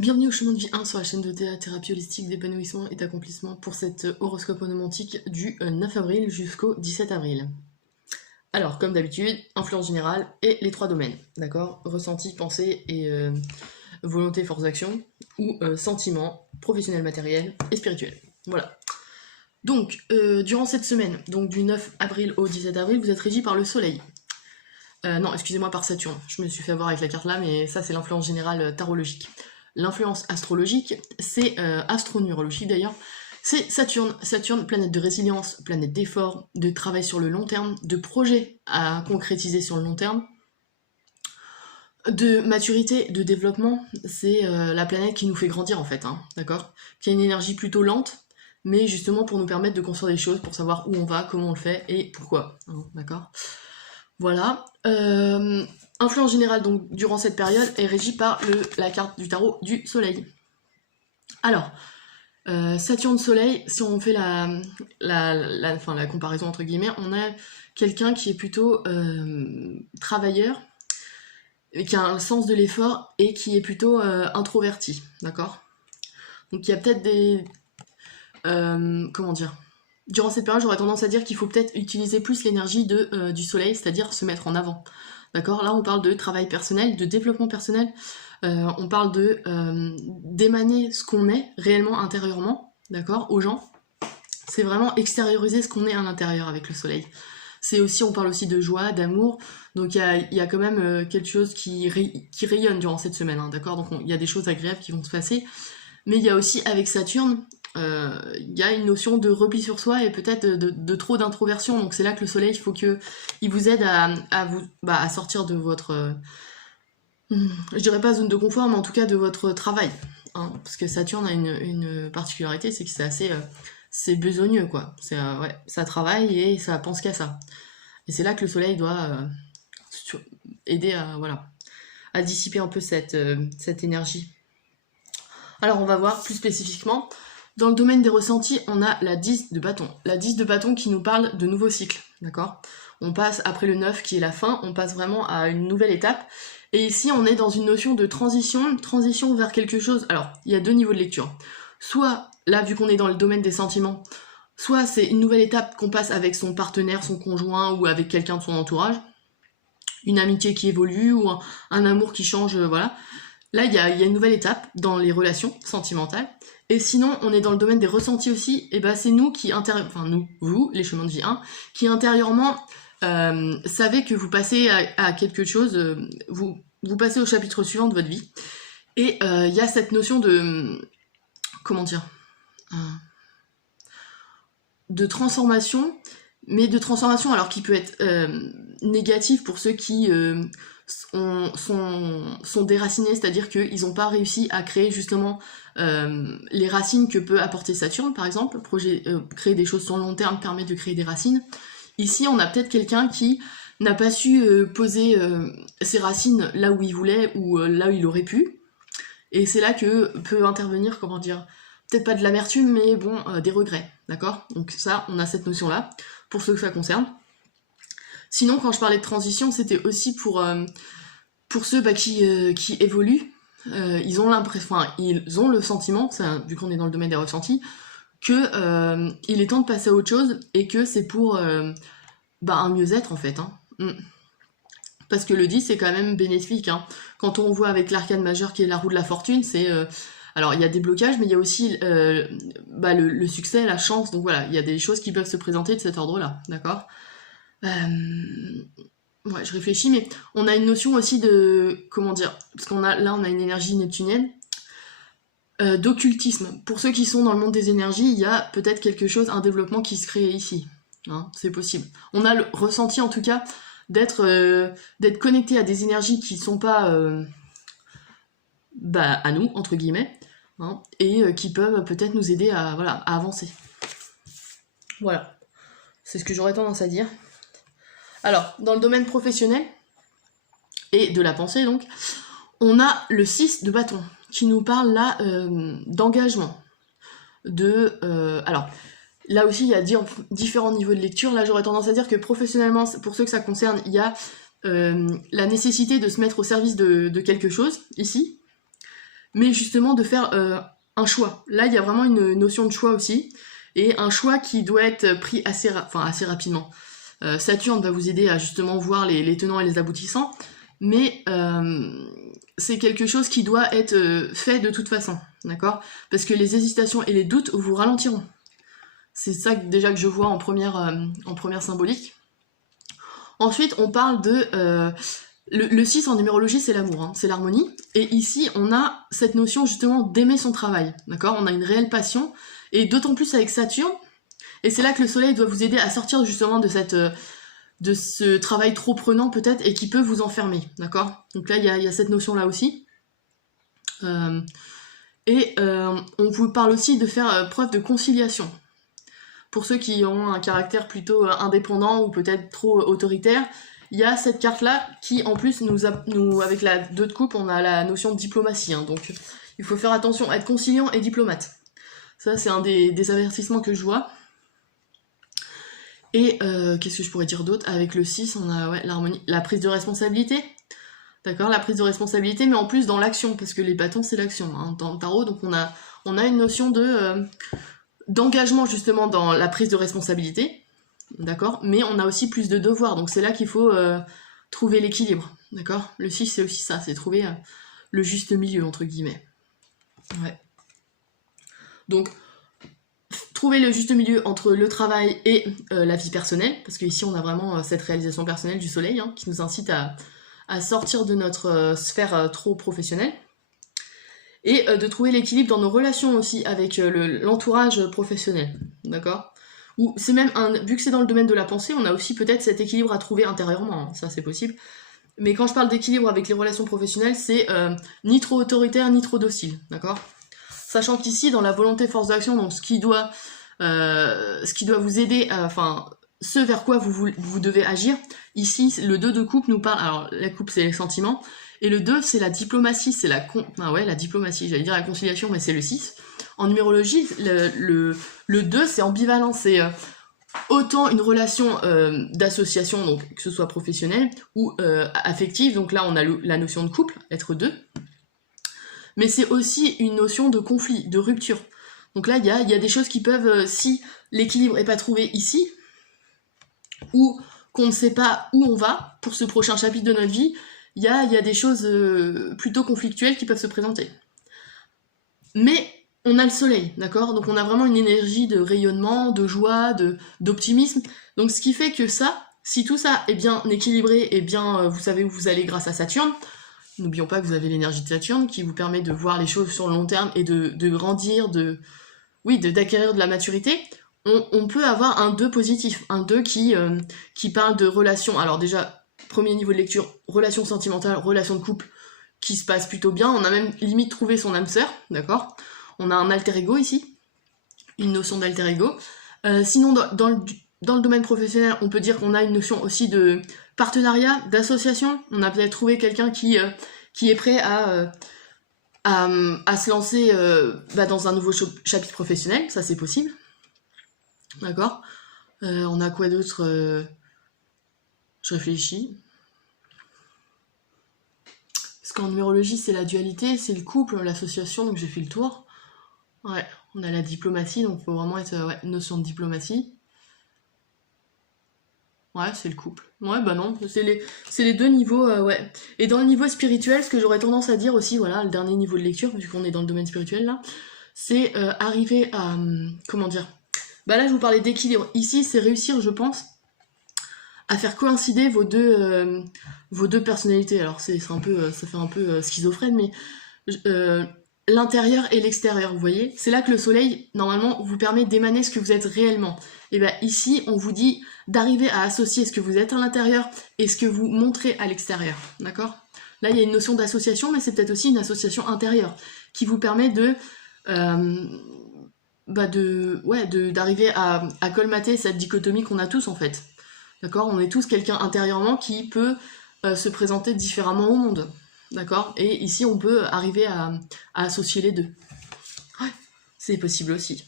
Bienvenue au chemin de vie 1 sur la chaîne de thérapie holistique d'épanouissement et d'accomplissement pour cet horoscope onomantique du 9 avril jusqu'au 17 avril. Alors, comme d'habitude, influence générale et les trois domaines, d'accord? Ressenti, pensée et volonté, force d'action, ou sentiment, professionnel, matériel et spirituel. Voilà. Donc, durant cette semaine, donc du 9 avril au 17 avril, vous êtes régi par le soleil. Non, excusez-moi, par Saturne. Je me suis fait avoir avec la carte là, mais ça c'est l'influence générale tarologique. L'influence astrologique, c'est astronurologie d'ailleurs, c'est Saturne. Saturne, planète de résilience, planète d'effort, de travail sur le long terme, de projets à concrétiser sur le long terme, de maturité, de développement. C'est la planète qui nous fait grandir en fait, hein, d'accord? Qui a une énergie plutôt lente, mais justement pour nous permettre de construire des choses, pour savoir où on va, comment on le fait et pourquoi, hein, d'accord? Voilà. Influence générale, donc, durant cette période, est régie par la carte du tarot du soleil. Alors, Saturne-Soleil, si on fait la comparaison entre guillemets, on a quelqu'un qui est plutôt travailleur, qui a un sens de l'effort et qui est plutôt introverti, d'accord? Donc il y a peut-être des... comment dire? Durant cette période, j'aurais tendance à dire qu'il faut peut-être utiliser plus l'énergie du soleil, c'est-à-dire se mettre en avant. D'accord? Là, on parle de travail personnel, de développement personnel. On parle d'émaner ce qu'on est réellement intérieurement, d'accord, aux gens. C'est vraiment extérioriser ce qu'on est à l'intérieur avec le soleil. On parle aussi de joie, d'amour. Donc il y a quand même quelque chose qui rayonne durant cette semaine, hein, d'accord? Donc il y a des choses agréables qui vont se passer. Mais il y a aussi avec Saturne, il y a une notion de repli sur soi et peut-être de trop d'introversion. Donc c'est là que le soleil, il faut qu'il vous aide à sortir de votre, je dirais pas zone de confort, mais en tout cas de votre travail. Hein, parce que Saturne a une particularité, c'est que c'est assez, c'est besogneux quoi. Ouais, ça travaille et ça pense qu'à ça. Et c'est là que le soleil doit aider à dissiper un peu cette énergie. Alors on va voir plus spécifiquement. Dans le domaine des ressentis, on a la 10 de bâton. La 10 de bâton qui nous parle de nouveaux cycles, d'accord? On passe après le 9 qui est la fin, on passe vraiment à une nouvelle étape. Et ici, on est dans une notion de transition vers quelque chose. Alors, il y a deux niveaux de lecture. Soit, là, vu qu'on est dans le domaine des sentiments, soit c'est une nouvelle étape qu'on passe avec son partenaire, son conjoint ou avec quelqu'un de son entourage. Une amitié qui évolue ou un amour qui change, voilà. Là, il y a une nouvelle étape dans les relations sentimentales. Et sinon, on est dans le domaine des ressentis aussi. Et ben, c'est nous qui vous, les chemins de vie 1, qui intérieurement savez que vous passez à quelque chose, vous passez au chapitre suivant de votre vie. Et il y a cette notion de, comment dire, de transformation, mais de transformation alors qui peut être négative pour ceux qui sont déracinés, c'est-à-dire qu'ils n'ont pas réussi à créer justement les racines que peut apporter Saturne, par exemple. Créer des choses sur le long terme permet de créer des racines. Ici, on a peut-être quelqu'un qui n'a pas su poser ses racines là où il voulait ou là où il aurait pu. Et c'est là que peut intervenir, comment dire, peut-être pas de l'amertume, mais bon, des regrets, d'accord? Donc ça, on a cette notion-là, pour ceux que ça concerne. Sinon, quand je parlais de transition, c'était aussi pour ceux qui évoluent. Ils ont le sentiment, vu qu'on est dans le domaine des ressentis, que il est temps de passer à autre chose et que c'est pour un mieux-être en fait. Hein. Parce que le 10 c'est quand même bénéfique. Hein. Quand on voit avec l'arcane majeur qui est la roue de la fortune, c'est... alors il y a des blocages, mais il y a aussi le succès, la chance. Donc voilà, il y a des choses qui peuvent se présenter de cet ordre-là, d'accord? Ouais, je réfléchis, mais on a une notion aussi de... Comment dire? Parce on a une énergie neptunienne. D'occultisme. Pour ceux qui sont dans le monde des énergies, il y a peut-être quelque chose, un développement qui se crée ici. Hein, c'est possible. On a le ressenti en tout cas d'être connecté à des énergies qui ne sont pas à nous, entre guillemets, hein, et qui peuvent peut-être nous aider à avancer. Voilà. C'est ce que j'aurais tendance à dire. Alors, dans le domaine professionnel et de la pensée, donc, on a le 6 de bâton qui nous parle là d'engagement. Alors, là aussi, il y a différents niveaux de lecture. Là, j'aurais tendance à dire que professionnellement, pour ceux que ça concerne, il y a la nécessité de se mettre au service de quelque chose, ici. mais justement de faire un choix. Là, il y a vraiment une notion de choix aussi, et un choix qui doit être pris assez rapidement. Saturne va vous aider à justement voir les tenants et les aboutissants, mais c'est quelque chose qui doit être fait de toute façon, d'accord? Parce que les hésitations et les doutes vous ralentiront. C'est ça déjà que je vois en première symbolique. Ensuite, on parle de... le 6 en numérologie, c'est l'amour, hein, c'est l'harmonie. Et ici, on a cette notion justement d'aimer son travail, d'accord? On a une réelle passion, et d'autant plus avec Saturne. Et c'est là que le soleil doit vous aider à sortir justement de ce travail trop prenant peut-être, et qui peut vous enfermer, d'accord? Donc là, il y a cette notion-là aussi. On vous parle aussi de faire preuve de conciliation. Pour ceux qui ont un caractère plutôt indépendant ou peut-être trop autoritaire, il y a cette carte-là qui, en plus, nous avec la 2 de coupe, on a la notion de diplomatie. Hein, donc, il faut faire attention à être conciliant et diplomate. Ça, c'est un des avertissements que je vois. Et qu'est-ce que je pourrais dire d'autre? Avec le 6, on a l'harmonie, la prise de responsabilité. D'accord, la prise de responsabilité, mais en plus dans l'action, parce que les bâtons, c'est l'action hein, dans le tarot. Donc, on a une notion d'engagement justement dans la prise de responsabilité, d'accord, mais on a aussi plus de devoirs, donc c'est là qu'il faut trouver l'équilibre, d'accord. Le 6 c'est aussi ça, c'est trouver le juste milieu entre guillemets. Ouais. Donc trouver le juste milieu entre le travail et la vie personnelle, parce qu'ici on a vraiment cette réalisation personnelle du soleil hein, qui nous incite à sortir de notre sphère trop professionnelle. Et de trouver l'équilibre dans nos relations aussi avec l'entourage professionnel, d'accord? Ou c'est même, vu que c'est dans le domaine de la pensée, on a aussi peut-être cet équilibre à trouver intérieurement, hein, ça c'est possible. Mais quand je parle d'équilibre avec les relations professionnelles, c'est ni trop autoritaire, ni trop docile, d'accord? Sachant qu'ici, dans la volonté force d'action, donc ce qui doit vous aider, enfin, ce vers quoi vous devez agir, ici, le 2 de coupe nous parle, alors la coupe c'est les sentiments, et le 2, c'est la diplomatie, c'est la diplomatie, j'allais dire la conciliation, mais c'est le 6. En numérologie, le 2, c'est ambivalent, c'est autant une relation d'association, donc que ce soit professionnelle, ou affective, donc là on a la notion de couple, être 2, mais c'est aussi une notion de conflit, de rupture. Donc là, il y a des choses qui peuvent, si l'équilibre n'est pas trouvé ici, ou qu'on ne sait pas où on va pour ce prochain chapitre de notre vie, il y a des choses plutôt conflictuelles qui peuvent se présenter. Mais on a le soleil, d'accord? Donc on a vraiment une énergie de rayonnement, de joie, d'optimisme. Donc ce qui fait que ça, si tout ça est bien équilibré et bien vous savez où vous allez grâce à Saturne, n'oublions pas que vous avez l'énergie de Saturne qui vous permet de voir les choses sur le long terme et de grandir, d'acquérir de la maturité. On peut avoir un 2 positif, un 2 qui parle de relations. Alors déjà, premier niveau de lecture, relation sentimentale, relation de couple, qui se passe plutôt bien. On a même limite trouvé son âme sœur, d'accord? On a un alter ego ici, une notion d'alter ego. Sinon, dans le domaine professionnel, on peut dire qu'on a une notion aussi de partenariat, d'association. On a peut-être trouvé quelqu'un qui est prêt à se lancer dans un nouveau chapitre professionnel, ça c'est possible. D'accord. On a quoi d'autre Je réfléchis. Parce qu'en numérologie, c'est la dualité, c'est le couple, l'association, donc j'ai fait le tour. Ouais, on a la diplomatie, donc il faut vraiment être une notion de diplomatie. Ouais, c'est le couple. Ouais, bah non, c'est les 2 niveaux, ouais. Et dans le niveau spirituel, ce que j'aurais tendance à dire aussi, voilà, le dernier niveau de lecture, vu qu'on est dans le domaine spirituel là, c'est arriver à... comment dire? Bah là, je vous parlais d'équilibre. Ici, c'est réussir, je pense, à faire coïncider vos deux personnalités. Alors, ça fait un peu schizophrène, mais l'intérieur et l'extérieur, vous voyez? C'est là que le soleil, normalement, vous permet d'émaner ce que vous êtes réellement. Et bien ici, on vous dit d'arriver à associer ce que vous êtes à l'intérieur et ce que vous montrez à l'extérieur, d'accord? Là, il y a une notion d'association, mais c'est peut-être aussi une association intérieure qui vous permet d'arriver à colmater cette dichotomie qu'on a tous, en fait. D'accord? On est tous quelqu'un intérieurement qui peut se présenter différemment au monde. D'accord? Et ici, on peut arriver à associer les deux. Ouais, c'est possible aussi.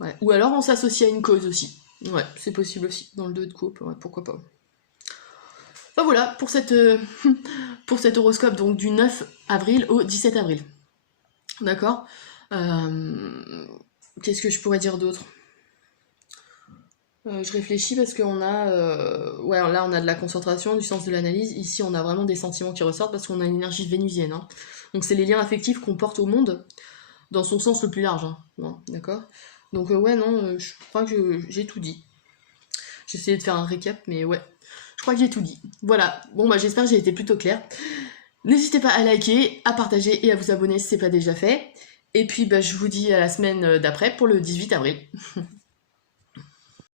Ouais. Ou alors, on s'associe à une cause aussi. Ouais, c'est possible aussi. Dans le 2 de coupe, ouais, pourquoi pas. Bah voilà, pour cet horoscope donc du 9 avril au 17 avril. D'accord. Qu'est-ce que je pourrais dire d'autre? Je réfléchis parce qu'on a, ouais, là on a de la concentration, du sens de l'analyse. Ici on a vraiment des sentiments qui ressortent parce qu'on a une énergie vénusienne, hein. Donc c'est les liens affectifs qu'on porte au monde dans son sens le plus large, hein. Non, d'accord. Donc ouais, non, je crois que j'ai tout dit. J'ai essayé de faire un récap, mais ouais, je crois que j'ai tout dit. Voilà. Bon bah j'espère que j'ai été plutôt claire. N'hésitez pas à liker, à partager et à vous abonner si c'est pas déjà fait. Et puis bah je vous dis à la semaine d'après pour le 18 avril.